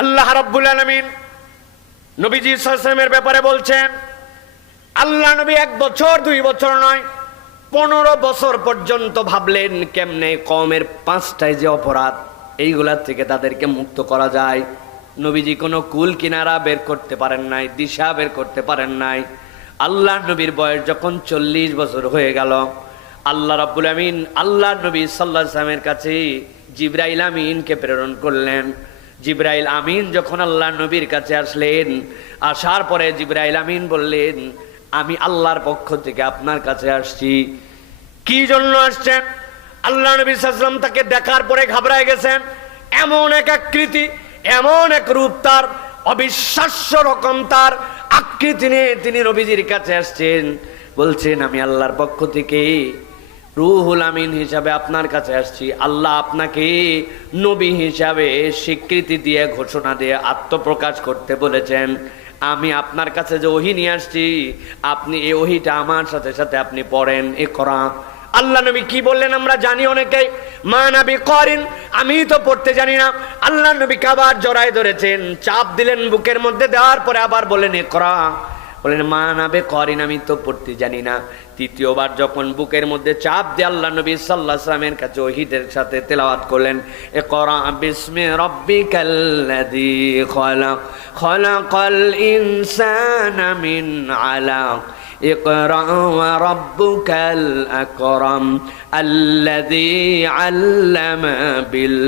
আল্লাহ রাব্বুল আলামিন নবীজি সাল্লাল্লাহু আলাইহি ওয়াসাল্লামের ব্যাপারে বলছেন, আল্লাহ নবী 1 বছর 2 বছর নয় 15 বছর পর্যন্ত ভাবলেন কেমনে কওমের 5টায় যে অপরাধ এইগুলা থেকে তাদেরকে মুক্ত করা যায়। নবীজি কোনো কুল কিনারা বের করতে পারেন নাই, দিশা বের করতে পারেন নাই। আল্লাহ নবীর বয়স যখন 40 বছর হয়ে গেল, আল্লাহ রাব্বুল আমিন আল্লাহ নবী সাল্লাল্লাহু আলাইহি ওয়াসাল্লামের কাছে জিবরাইল আমিনকে প্রেরণ করলেন। জিবরাইল আমিন যখন আল্লাহ নবীর কাছে আসলেন, আসার পরে জিবরাইল আমিন বললেন, আমি আল্লাহর পক্ষ থেকে আপনার কাছে আসছি। কি জন্য আসছেন? আল্লাহ নবী সাল্লাল্লাহু আলাইহি ওয়াসাল্লাম তাকে দেখার পরে ঘাবড়ায় গেছেন। এমন এক আকৃতি, এমন এক রূপ, তার অবিশ্বাস্য রকম তার আকৃতি নিয়ে তিনি নবীজির কাছে আসছেন। বলছেন, আমি আল্লাহর পক্ষ থেকে রুহুল আমিন হিসাবে আপনার কাছে আসছি। আল্লাহ আপনাকে নবী হিসাবে স্বীকৃতি দিয়ে, ঘোষণা দিয়ে আত্মপ্রকাশ করতে বলেছেন। আমি আপনার কাছে যে ওহী নিয়ে আসছি, আপনি এই ওহীটা আমার সাথে সাথে আপনি পড়েন, ইকরা। আল্লাহ নবী কি বললেন আমরা জানি অনেকেই, মা নবী করিন, আমি তো পড়তে জানি না। আল্লাহ নবীকে আবার জড়ায় ধরেছেন, চাপ দিলেন বুকের মধ্যে, দেওয়ার পরে আবার বললেন ইকরা। বললেন, মা নবী করিন, আমি তো পড়তে জানি না। তৃতীয়বার যখন বুকের মধ্যে চাপ দিয়ে আল্লাহ নবী সাল্লাল্লাহু আলাইহি ওয়াসাল্লামের কাছে ওহীদের সাথে তেলাওয়াত করলেন, ইকরা বিসমি রাব্বিকাল্লাযী খালাক, খালাকাল ইনসানা মিন আলাক, ইকরা ওয়া রাব্বুকাল আকরাম আল্লাযী আল্লামা বিল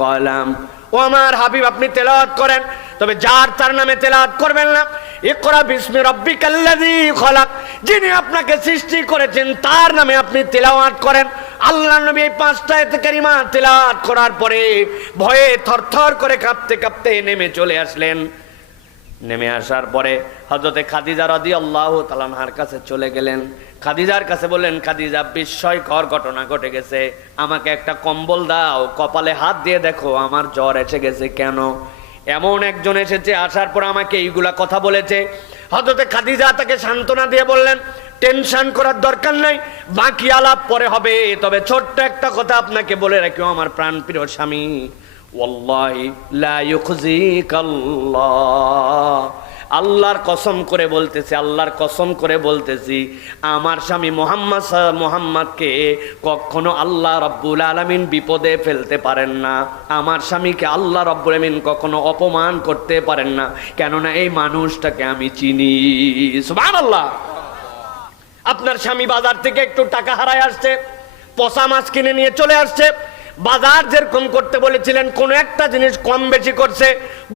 কলম। ও আমার হাবিব, আপনি তেলাওয়াত করেন, তবে যার তার নামে তেলাওয়াত করবেন না। ইকরা বিসমি রাব্বিকাল্লাযী খালাক, যিনি আপনাকে সৃষ্টি করেছেন তার নামে আপনি তেলাওয়াত করেন। আল্লাহ নবী এই 5টা আয়াত কারিমা তেলাওয়াত করার পরে ভয়ে থরথর করে কাঁপতে কাঁপতে নেমে চলে আসলেন। নেমে আসার পরে হযরতে খাদিজা রাদিয়াল্লাহু তাআলা আনহার কাছে চলে গেলেন। খাদিজার কাছে বললেন, খাদিজা, বিস্ময়কর ঘটনা ঘটে গেছে, আমাকে একটা কম্বল দাও, কপালে হাত দিয়ে দেখো আমার জ্বর এসে গেছে। কেন? এমন একজন এসেছে, আসার পর আমাকে এইগুলা কথা বলেছে। হযরতে খাদিজা তাকে সান্ত্বনা দিয়ে বললেন, টেনশন করার দরকার নাই, বাকি আলাপ পরে হবে। তবে ছোট্ট একটা কথা আপনাকে বলে রাখিও আমার প্রাণপ্রিয় স্বামী, ওয়াল্লাহি লা ইউখজিকাল্লাহ, আল্লাহর কসম করে বলতেছি, আল্লাহর কসম করে বলতেছি, আমার স্বামী মুহাম্মদকে কখনো আল্লাহ রাব্বুল আলামিন বিপদে ফেলতে পারেন না। আমার স্বামীকে আল্লাহ রাব্বুল আলামিন কখনো অপমান করতে পারেন না, কেননা এই মানুষটাকে আমি চিনি। সুবহানাল্লাহ। আপনার স্বামী বাজার থেকে একটু টাকা হারায় আসছে, পচা মাছ কিনে নিয়ে চলে আসছে। বাজার যেরকম করতে বলেছিলেন, কোন একটা জিনিস কম বেশি করছে,